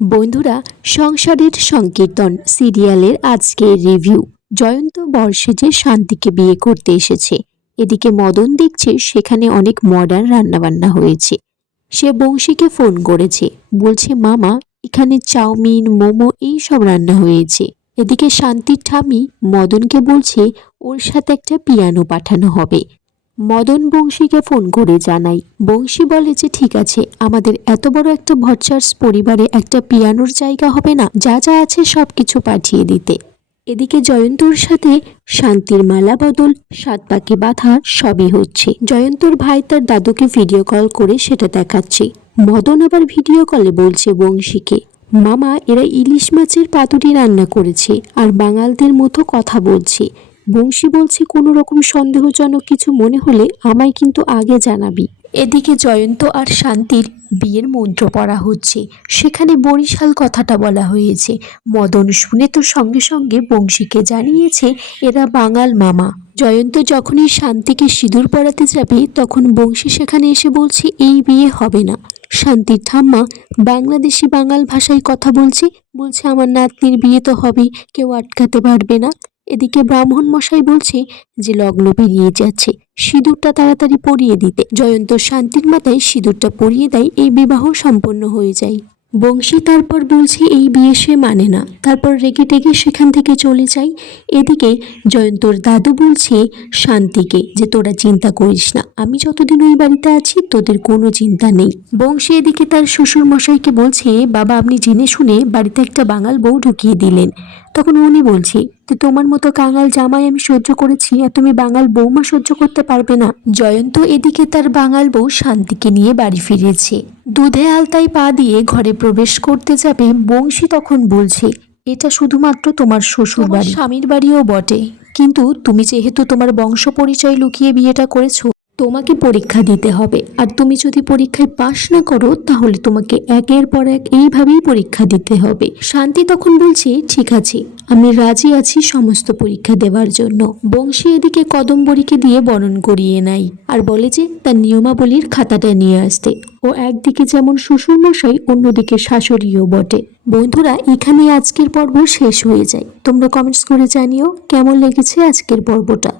বন্ধুরা, সংসারের সংকীর্তন সিরিয়ালের আজকের রিভিউ। জয়ন্ত বর্ষে শান্তিকে বিয়ে করতে এসেছে। এদিকে মদন দেখছে সেখানে অনেক মডার্ন রান্নাবান্না হয়েছে। সে বংশীকে ফোন করেছে, বলছে মামা এখানে চাউমিন মোমো এই সব রান্না হয়েছে। এদিকে শান্তির ঠামি মদনকে বলছে ওর সাথে একটা পিয়ানো পাঠানো হবে। মদন বংশীকে ফোন করে জানাই। বংশী বলে যে ঠিক আছে, আমাদের এত বড় একটা ভট্টাচার্য পরিবারে একটা পিয়ানোর জায়গা হবে না, যা যা আছে সব কিছু পাঠিয়ে দিতে। এদিকে জয়ন্তর সাথে শান্তির মালা বদল, সাত পাকে বাঁধা সবই হচ্ছে। জয়ন্তর ভাই তার দাদুকে ভিডিও কল করে সেটা দেখাচ্ছে। মদন আবার ভিডিও কলে বলছে বংশীকে, মামা এরা ইলিশ মাছের পাতুরি রান্না করেছে আর বাঙালদের মতো কথা বলছে। বংশী বলছে কোনো রকম সন্দেহজনক কিছু মনে হলে আমায় কিন্তু আগে জানাবি। এদিকে জয়ন্ত আর শান্তির বিয়ের মন্ত্র পড়া হচ্ছে, সেখানে বরিশাল কথাটা বলা হয়েছে। মদন শুনে তো সঙ্গে সঙ্গে বংশীকে জানিয়েছে এরা বাঙাল মামা। জয়ন্ত যখনই শান্তিকে সিঁদুর পরাতে যাবে তখন বংশী সেখানে এসে বলছে এই বিয়ে হবে না। শান্তির ঠাম্মা বাংলাদেশি বাঙাল ভাষায় কথা বলছে আমার নাতনির বিয়ে তো হবেই, কেউ আটকাতে পারবে না। এদিকে ব্রাহ্মণ মশাই বলছে যে লগ্ন পেরিয়ে যাচ্ছে, সিঁদুরটা তাড়াতাড়ি পরিয়ে দিতে। জয়ন্ত শান্তির মাথায় সিঁদুরটা পরিয়ে দেয়, এই বিবাহ সম্পন্ন হয়ে যায়। বংশী তারপর বলছে এই বিয়ে সে মানে না, তারপর রেগে টেগে সেখান থেকে চলে যায়। এদিকে জয়ন্তর দাদু বলছে শান্তিকে যে তোরা চিন্তা করিস না, আমি যতদিন ওই বাড়িতে আছি তোদের কোনো চিন্তা নেই। বংশী এদিকে তার শ্বশুর মশাইকে বলছে বাবা আপনি জেনে শুনে বাড়িতে একটা বাঙাল বউ ঢুকিয়ে দিলেন। তখন উনি বলছে যে তোমার মতো কাঙাল জামাই আমি সহ্য করেছি আর তুমি বাঙাল বৌমা সহ্য করতে পারবে না। জয়ন্ত এদিকে তার বাঙাল বউ শান্তিকে নিয়ে বাড়ি ফিরেছে। দুধে আলতায় পা দিয়ে ঘরে প্রবেশ করতে যাবে বংশী তখন বলছে এটা শুধুমাত্র তোমার শ্বশুর বাড়ি, স্বামীর বাড়িও বটে, কিন্তু তুমি যেহেতু তোমার বংশ পরিচয় লুকিয়ে বিয়েটা করেছো তোমাকে পরীক্ষা দিতে হবে, আর তুমি যদি পরীক্ষায় পাশ না করো তাহলে তোমাকে একের পর এক এইভাবেই পরীক্ষা দিতে হবে। শান্তি তখন বলছে ঠিক আছে আমি রাজি আছি সমস্ত পরীক্ষা দেওয়ার জন্য। বংশী এদিকে কদম্বরীকে দিয়ে বরণ করিয়ে নেয় আর বলে যে তার নিয়মাবলীর খাতাটা নিয়ে আসতে। ও একদিকে যেমন শ্বশুর মশাই অন্যদিকে শাশুড়িও বটে। বন্ধুরা, এখানে আজকের পর্ব শেষ হয়ে যায়। তোমরা কমেন্টস করে জানিও কেমন লেগেছে আজকের পর্বটা।